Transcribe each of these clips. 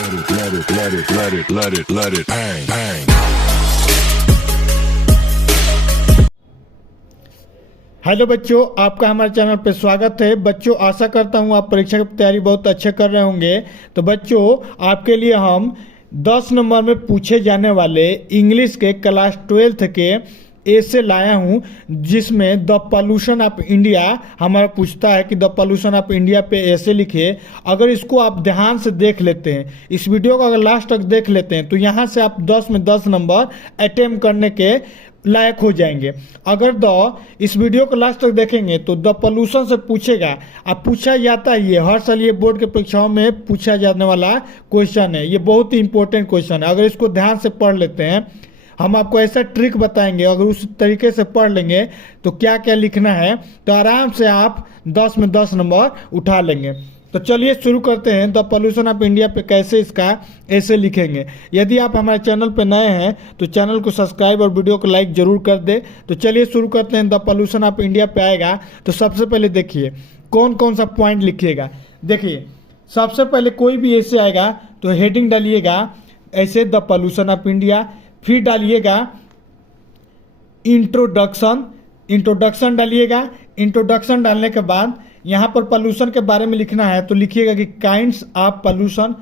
let it bang, bang. Hello बच्चों, आपका हमारे चैनल पर स्वागत है। बच्चों, आशा करता हूँ आप परीक्षा की तैयारी बहुत अच्छे कर रहे होंगे। तो बच्चों, आपके लिए हम 10 नंबर में पूछे जाने वाले इंग्लिश के क्लास 12th के ऐसे लाया हूँ, जिसमें द पॉल्यूशन ऑफ इंडिया हमारा पूछता है कि द पॉल्यूशन ऑफ इंडिया पे ऐसे लिखे। अगर इसको आप ध्यान से देख लेते हैं, इस वीडियो को अगर लास्ट तक देख लेते हैं, तो यहाँ से आप 10 में 10 नंबर अटेम्प्ट करने के लायक हो जाएंगे। अगर इस वीडियो को लास्ट तक देखेंगे तो द पोल्यूशन से पूछेगा। अब पूछा जाता है, ये हर साल ये बोर्ड के परीक्षाओं में पूछा जाने वाला क्वेश्चन है। ये बहुत ही इंपॉर्टेंट क्वेश्चन है। अगर इसको ध्यान से पढ़ लेते हैं, हम आपको ऐसा ट्रिक बताएंगे, अगर उस तरीके से पढ़ लेंगे तो क्या क्या लिखना है, तो आराम से आप 10 में 10 नंबर उठा लेंगे। तो चलिए शुरू करते हैं। द पॉल्यूशन ऑफ इंडिया पे कैसे इसका ऐसे लिखेंगे। यदि आप हमारे चैनल पे नए हैं तो चैनल को सब्सक्राइब और वीडियो को लाइक जरूर कर दे। तो चलिए शुरू करते हैं। द पॉल्यूशन ऑफ इंडिया पे आएगा तो सबसे पहले देखिए कौन कौन सा पॉइंट लिखिएगा। देखिए, सबसे पहले कोई भी ऐसे आएगा तो हेडिंग डालिएगा ऐसे, द पॉल्यूशन ऑफ इंडिया। फिर डालिएगा इंट्रोडक्शन डालिएगा। इंट्रोडक्शन डालने के बाद यहाँ पर पोल्यूशन के बारे में लिखना है, तो लिखिएगा कि काइंड्स ऑफ पोल्यूशन,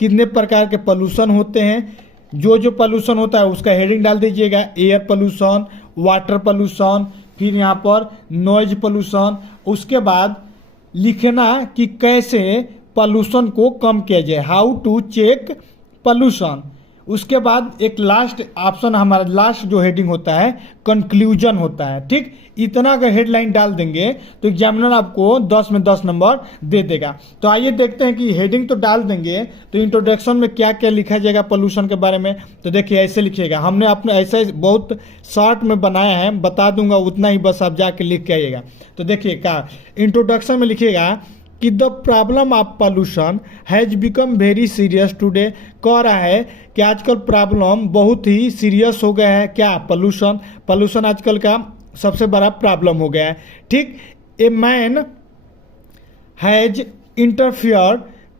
कितने प्रकार के पोल्यूशन होते हैं। जो पोल्यूशन होता है उसका हेडिंग डाल दीजिएगा, एयर पोल्यूशन, वाटर पोल्यूशन, फिर यहाँ पर नॉइज पोल्यूशन। उसके बाद लिखना कि कैसे पोल्यूशन को कम किया जाए, हाउ टू चेक पोल्यूशन। उसके बाद एक लास्ट ऑप्शन, हमारा लास्ट जो हेडिंग होता है कंक्लूजन होता है। ठीक, इतना अगर हेडलाइन डाल देंगे तो एग्जामिनर आपको 10 में 10 नंबर दे देगा। तो आइए देखते हैं कि हेडिंग तो डाल देंगे, तो इंट्रोडक्शन में क्या क्या लिखा जाएगा पोल्यूशन के बारे में। तो देखिए ऐसे लिखिएगा, हमने अपने ऐसे बहुत शॉर्ट में बनाया है, बता दूंगा उतना ही, बस आप जाके लिख के आइएगा। तो देखिए क्या इंट्रोडक्शन में लिखिएगा कि the problem of pollution has become very serious today. कह रहा है कि आजकल प्रॉब्लम बहुत ही सीरियस हो गया है। क्या? पोल्यूशन आजकल का सबसे बड़ा प्रॉब्लम हो गया है। ठीक, a man has interfere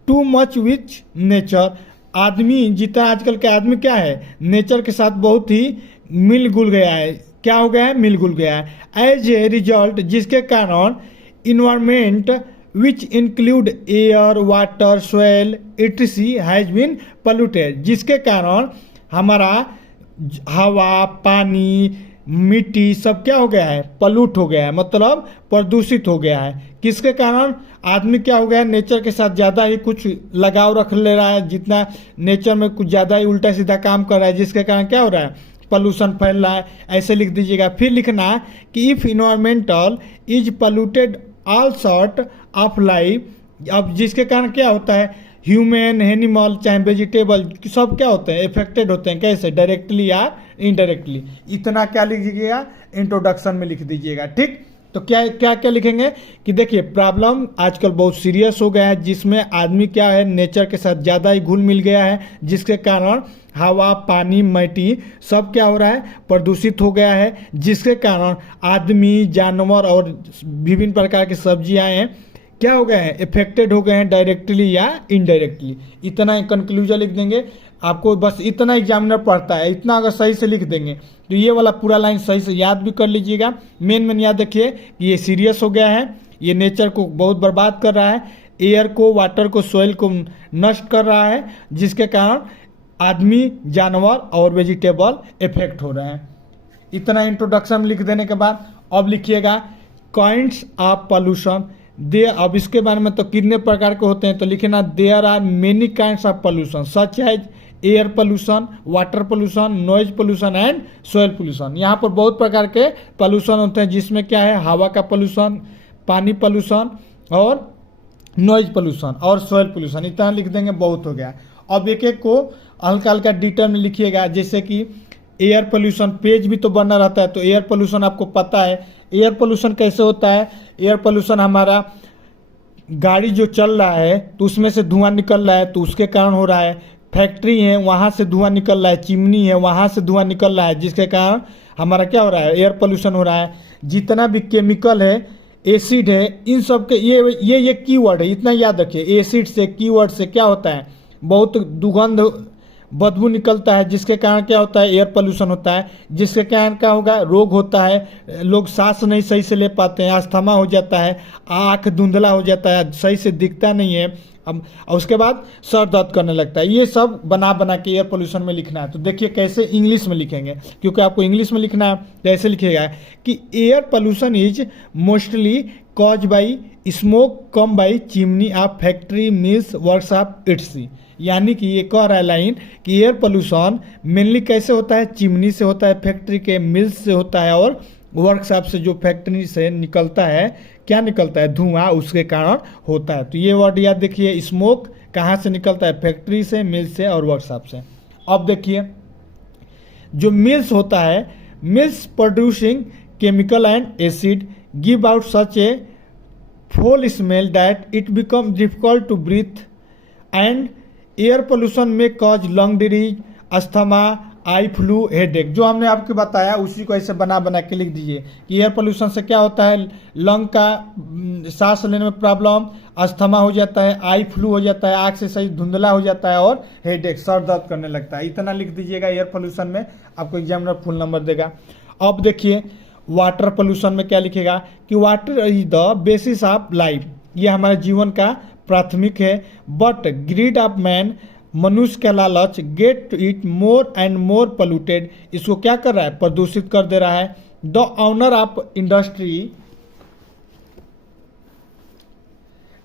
too much with nature. आदमी, जितना आजकल के आदमी क्या है, नेचर के साथ बहुत ही मिलजुल गया है। क्या हो गया है? मिलजुल गया है। एज ए रिजल्ट, जिसके कारण environment which include air, water, soil, etc. has been polluted, जिसके कारण हमारा हवा, पानी, मिट्टी सब क्या हो गया है? पॉल्यूट हो गया है, मतलब प्रदूषित हो गया है। किसके कारण? आदमी क्या हो गया है, नेचर के साथ ज़्यादा ही कुछ लगाव रख ले रहा है, जितना नेचर में कुछ ज़्यादा ही उल्टा सीधा काम कर रहा है, जिसके कारण क्या हो रहा है? पोल्यूशन फैल रहा है। ऐसे लिख दीजिएगा। फिर लिखना कि if environmental is polluted all sort of life. अब जिसके कारण क्या होता है, ह्यूमन, एनिमल, चाहे वेजिटेबल, सब क्या होते हैं? इफेक्टेड होते हैं। कैसे? डायरेक्टली या इनडायरेक्टली। इतना क्या लिख दीजिएगा? इंट्रोडक्शन में लिख दीजिएगा। ठीक, तो क्या क्या क्या लिखेंगे कि देखिए प्रॉब्लम आजकल बहुत सीरियस हो गया है, जिसमें आदमी क्या है, नेचर के साथ ज़्यादा ही घुल मिल गया है, जिसके कारण हवा, पानी, मिट्टी सब क्या हो रहा है? प्रदूषित हो गया है, जिसके कारण आदमी, जानवर और विभिन्न प्रकार की सब्जियां हैं क्या हो गए हैं? इफेक्टेड हो गए हैं, डायरेक्टली या इनडायरेक्टली। इतना कंक्लूजन लिख देंगे। आपको बस इतना एग्जामिनर पढ़ता है, इतना अगर सही से लिख देंगे तो ये वाला पूरा लाइन सही से याद भी कर लीजिएगा। मेन याद रखिए कि ये सीरियस हो गया है, ये नेचर को बहुत बर्बाद कर रहा है, एयर को, वाटर को, सॉइल को नष्ट कर रहा है, जिसके कारण आदमी, जानवर और वेजिटेबल इफेक्ट हो रहे हैं। इतना इंट्रोडक्शन लिख देने के बाद अब लिखिएगा काइंड्स ऑफ पोल्यूशन। अब इसके बारे में तो कितने प्रकार के होते हैं, तो लिखना there are many kinds of pollution such as air pollution, water pollution, noise pollution and soil pollution. यहाँ पर बहुत प्रकार के पोल्यूशन होते हैं, जिसमें क्या है, हवा का पोल्यूशन, पानी पोल्यूशन और नॉइज पोल्यूशन और सॉइल पोल्यूशन। इतना लिख देंगे, बहुत हो गया। अब एक एक को हल्का हल्का डिटेल में लिखिएगा। जैसे कि एयर पोल्यूशन, पेज भी तो बनना रहता है, तो एयर पोल्यूशन आपको पता है। एयर पोल्यूशन कैसे होता है? एयर पोल्यूशन हमारा गाड़ी जो चल रहा है तो उसमें से धुआं निकल रहा है, तो उसके कारण हो रहा है। फैक्ट्री है, वहाँ से धुआं निकल रहा है, चिमनी है, वहाँ से धुआं निकल रहा है, जिसके कारण हमारा क्या हो रहा है? एयर पोल्यूशन हो रहा है। जितना भी केमिकल है, एसिड है, इन सब के ये कीवर्ड है, इतना याद रखिए। एसिड से, कीवर्ड से क्या होता है? बहुत दुर्गंध बदबू निकलता है, जिसके कारण क्या होता है, एयर पोल्यूशन होता है, जिसके कारण क्या होगा, रोग होता है, लोग सांस नहीं सही से ले पाते हैं, अस्थमा हो जाता है, आँख धुंधला हो जाता है, सही से दिखता नहीं है, अब और उसके बाद सर दर्द करने लगता है। ये सब बना बना के एयर पोल्यूशन में लिखना है। तो देखिए कैसे इंग्लिश में लिखेंगे, क्योंकि आपको इंग्लिश में लिखना है, तो ऐसे लिखिएगा कि air pollution is mostly cause by smoke come by chimney of factory mills workshop it's. यानी कि ये कह रहा है लाइन कि एयर पोल्यूशन मेनली कैसे होता है, चिमनी से होता है, फैक्ट्री के मिल्स से होता है, और वर्कशॉप से जो फैक्ट्री से निकलता है, क्या निकलता है, धुआं, उसके कारण होता है। तो ये वर्ड याद देखिए, स्मोक कहाँ से निकलता है, फैक्ट्री से, मिल से और वर्कशॉप से। अब देखिए जो मिल्स होता है, mills producing chemical and acid give out such A foul smell that it becomes difficult to breathe, and air pollution may cause lung disease, asthma, eye flu, headache. जो हमने आपको बताया उसी को ऐसे बना बना के लिख दीजिए कि एयर पोल्यूशन से क्या होता है, लंग का सांस लेने में प्रॉब्लम, अस्थमा हो जाता है, आई फ्लू हो जाता है, आँख से सही धुंधला हो जाता है, और हेडेक, सर दर्द करने लगता है। इतना लिख दीजिएगा एयर पोल्यूशन में, आपको एग्जामिनर फुल नंबर देगा। अब देखिए वाटर पोल्यूशन में क्या लिखेगा कि water is the basis of life, ये हमारे जीवन का प्राथमिक है, बट ग्रीड ऑफ मैन, मनुष्य का लालच, get to it more and more polluted, इसको क्या कर रहा है, प्रदूषित कर दे रहा है। The owner of industry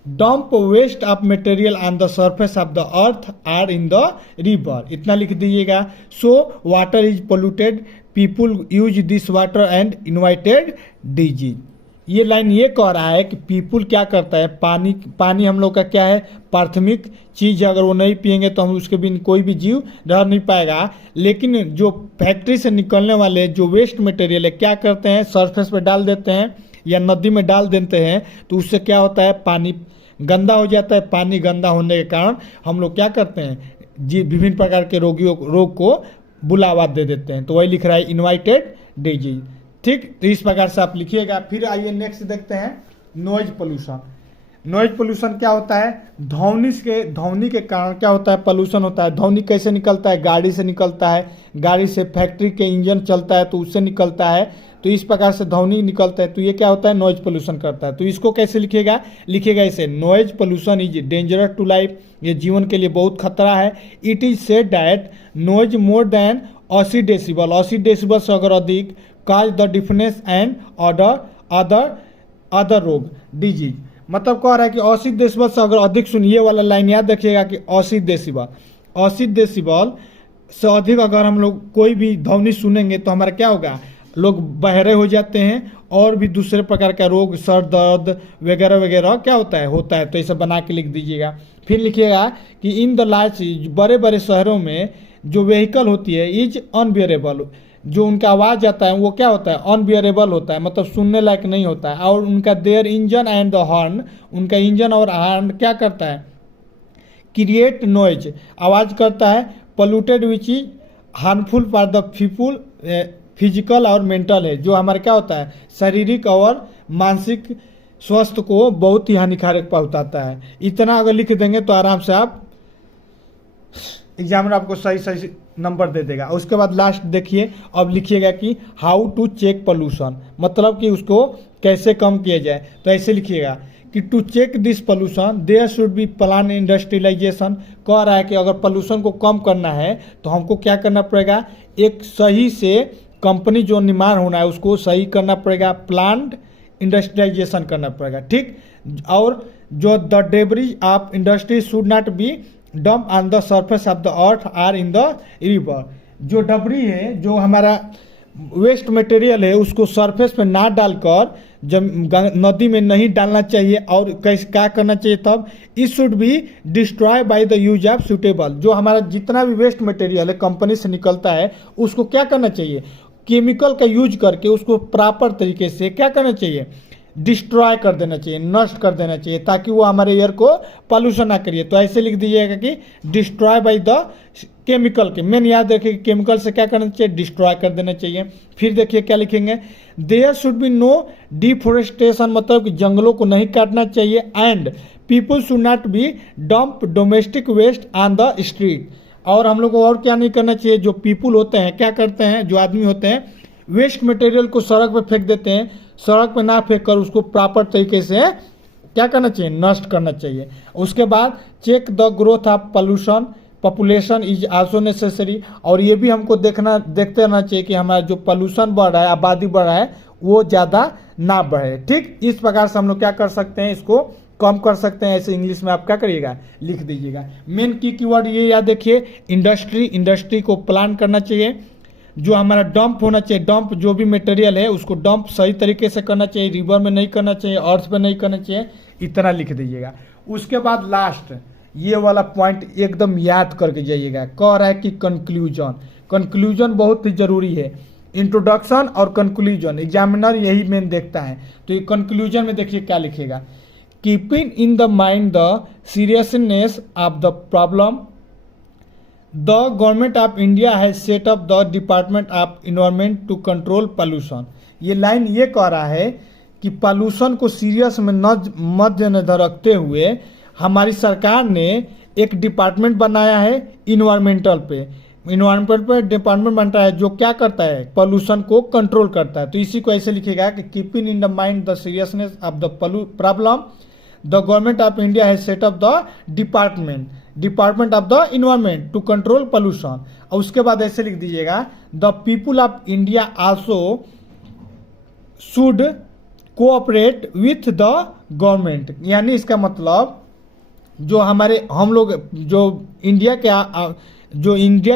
dump waste of material on the surface of the earth or in the river, इतना लिख दीजिएगा। So water is polluted, people use this water and invited disease. ये लाइन ये कह रहा है कि पीपुल क्या करता है, पानी हम लोग का क्या है, प्राथमिक चीज़ है, अगर वो नहीं पिएंगे तो हम उसके बिन कोई भी जीव रह नहीं पाएगा। लेकिन जो फैक्ट्री से निकलने वाले जो वेस्ट मटेरियल है, क्या करते हैं, सरफेस पे डाल देते हैं या नदी में डाल देते हैं, तो उससे क्या होता है, पानी गंदा हो जाता है। पानी गंदा होने के कारण हम लोग क्या करते हैं, जी विभिन्न प्रकार के रोग को बुलावा दे देते हैं। तो वही लिख रहा है इन्वाइटेड डिजीज। ठीक, तो इस प्रकार से आप लिखिएगा। फिर आइए नेक्स्ट देखते हैं नॉइज पोल्यूशन। नॉइज पोल्यूशन क्या होता है, ध्वनि के कारण क्या होता है, पोल्यूशन होता है। ध्वनि कैसे निकलता है, गाड़ी से निकलता है, गाड़ी से फैक्ट्री के इंजन चलता है तो उससे निकलता है, तो इस प्रकार से ध्वनि निकलता है, तो ये क्या होता है, नॉइज पोल्यूशन करता है। तो इसको कैसे लिखिएगा इसे, noise pollution is dangerous to life, ये जीवन के लिए बहुत खतरा है। It is said that noise more than 80 decibel, 80 decibel से अगर अधिक, cause the deafness and other रोग डिजीज। मतलब कह रहा है कि 80 डेसिबल से अगर अधिक, सुनिए वाला लाइन याद रखिएगा कि 80 डेसिबल से अधिक अगर हम लोग कोई भी ध्वनि सुनेंगे तो हमारा क्या होगा, लोग बहरे हो जाते हैं, और भी दूसरे प्रकार का रोग, सर दर्द वगैरह वगैरह क्या होता है। तो इसे बना के लिख दीजिएगा। फिर लिखिएगा कि इन द लार्ज, बड़े बड़े शहरों में जो व्हीकल होती है, इज अनबियरेबल, जो उनका आवाज़ आता है वो क्या होता है, अनबियरेबल होता है, मतलब सुनने लायक नहीं होता है। और उनका there engine and the horn, उनका इंजन और हॉर्न क्या करता है, क्रिएट नॉइज, आवाज़ करता है। Polluted which is harmful for the people, physical और मेंटल है, जो हमारा क्या होता है, शारीरिक और मानसिक स्वास्थ्य को बहुत ही हानिकारक पहुंचाता है। इतना अगर लिख देंगे तो आराम से आप एग्जामिनर आपको सही नंबर दे देगा। उसके बाद लास्ट देखिए, अब लिखिएगा कि हाउ टू चेक पोल्यूशन, मतलब कि उसको कैसे कम किया जाए। तो ऐसे लिखिएगा कि to check this pollution there should be plan industrialization. कह रहा है कि अगर पोल्यूशन को कम करना है तो हमको क्या करना पड़ेगा, एक सही से कंपनी जो निर्माण होना है उसको सही करना पड़ेगा, प्लान्ड इंडस्ट्रियलाइजेशन करना पड़ेगा। ठीक, और जो the debris of industry should not be dump on the surface of the earth or in the river, जो डबरी है, जो हमारा वेस्ट मटेरियल है, उसको सरफेस पे ना डालकर नदी में नहीं डालना चाहिए। और कैसे क्या करना चाहिए तब, it should be destroy by the use of suitable, जो हमारा जितना भी वेस्ट मटेरियल है कंपनी से निकलता है उसको क्या करना चाहिए, केमिकल का यूज करके उसको प्रॉपर तरीके से क्या करना चाहिए, डिस्ट्रॉय कर देना चाहिए, नष्ट कर देना चाहिए, ताकि वो हमारे एयर को पॉल्यूशन ना करिए। तो ऐसे लिख दीजिएगा कि डिस्ट्रॉय बाय द केमिकल के, मेन याद रखिए केमिकल से क्या करना चाहिए, डिस्ट्रॉय कर देना चाहिए। फिर देखिए क्या लिखेंगे, there should be no deforestation, मतलब कि जंगलों को नहीं काटना चाहिए, and people should not be dump domestic waste on the street. और हम लोग को और क्या नहीं करना चाहिए, जो पीपुल होते हैं क्या करते हैं, जो आदमी होते हैं वेस्ट मटेरियल को सड़क पे फेंक देते हैं, सड़क पे ना फेंक कर उसको प्रॉपर तरीके से क्या करना चाहिए, नष्ट करना चाहिए। उसके बाद check the growth of pollution, population is also necessary. और ये भी हमको देखते रहना चाहिए कि हमारा जो पोल्यूशन बढ़ रहा है, आबादी बढ़ रहा है, वो ज़्यादा ना बढ़े। ठीक, इस प्रकार से हम लोग क्या कर सकते हैं, इसको कम कर सकते हैं। ऐसे इंग्लिश में आप क्या करिएगा, लिख दीजिएगा। मेन कीवर्ड ये याद देखिए, इंडस्ट्री को प्लान करना चाहिए। जो हमारा डंप होना चाहिए, डंप जो भी मटेरियल है उसको डंप सही तरीके से करना चाहिए, रिवर में नहीं करना चाहिए, अर्थ पे नहीं करना चाहिए, इतना लिख दीजिएगा। उसके बाद लास्ट ये वाला पॉइंट एकदम याद करके जाइएगा, कह रहा है कि कंक्लूजन बहुत ही जरूरी है। इंट्रोडक्शन और कंक्लूजन एग्जामिनर यही मेन देखता है। तो ये कंक्लूजन में देखिए क्या लिखेगा, keeping in the mind the seriousness of the problem, the government of India has set up the department of environment to control pollution. ये लाइन ये कह रहा है कि पॉल्यूशन को सीरियस में मद्देनजर रखते हुए हमारी सरकार ने एक डिपार्टमेंट बनाया है इन्वायरमेंटल पे डिपार्टमेंट बनता है जो क्या करता है, पॉल्यूशन को कंट्रोल करता है। तो इसी को ऐसे लिखेगा कि keeping in the mind the seriousness of the problem, the government of India has set up the department of the environment to control pollution. और उसके बाद ऐसे लिख दीजिएगा, the people of India also should cooperate with the government. यानी इसका मतलब जो हम लोग जो इंडिया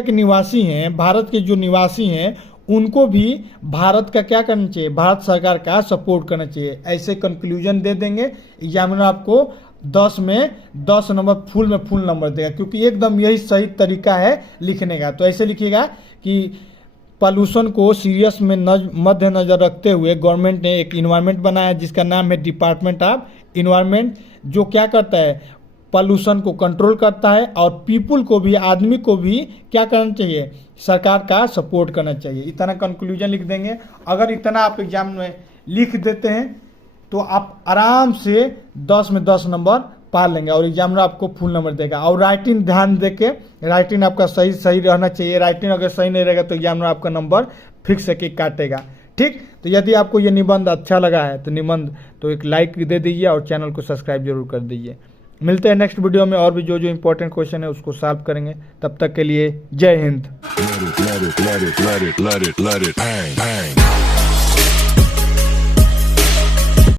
के निवासी हैं, भारत के जो निवासी हैं, उनको भी भारत का क्या करना चाहिए, भारत सरकार का सपोर्ट करना चाहिए। ऐसे कंक्लूजन दे देंगे, एग्जामिनर आपको 10 में 10 नंबर फुल नंबर देगा, क्योंकि एकदम यही सही तरीका है लिखने का। तो ऐसे लिखिएगा कि पॉल्यूशन को सीरियस में मद्देनजर रखते हुए गवर्नमेंट ने एक इन्वायरमेंट बनाया जिसका नाम है डिपार्टमेंट ऑफ इन्वायरमेंट, जो क्या करता है, पॉल्यूशन को कंट्रोल करता है और पीपुल को भी, आदमी को भी क्या करना चाहिए, सरकार का सपोर्ट करना चाहिए। इतना कंक्लूजन लिख देंगे। अगर इतना आप एग्जाम में लिख देते हैं तो आप आराम से 10 में 10 नंबर पा लेंगे और एग्जामिनर आपको फुल नंबर देगा। और राइटिंग ध्यान देके, राइटिंग आपका सही रहना चाहिए। राइटिंग अगर सही नहीं रहेगा तो एग्जामिनर आपका नंबर फिक्स है कि काटेगा। ठीक, तो यदि आपको ये निबंध अच्छा लगा है तो निबंध तो एक लाइक दे दीजिए और चैनल को सब्सक्राइब जरूर कर दीजिए। मिलते हैं नेक्स्ट वीडियो में, और भी जो इंपॉर्टेंट क्वेश्चन है उसको सॉल्व करेंगे। तब तक के लिए जय Hind. Let it bang, bang.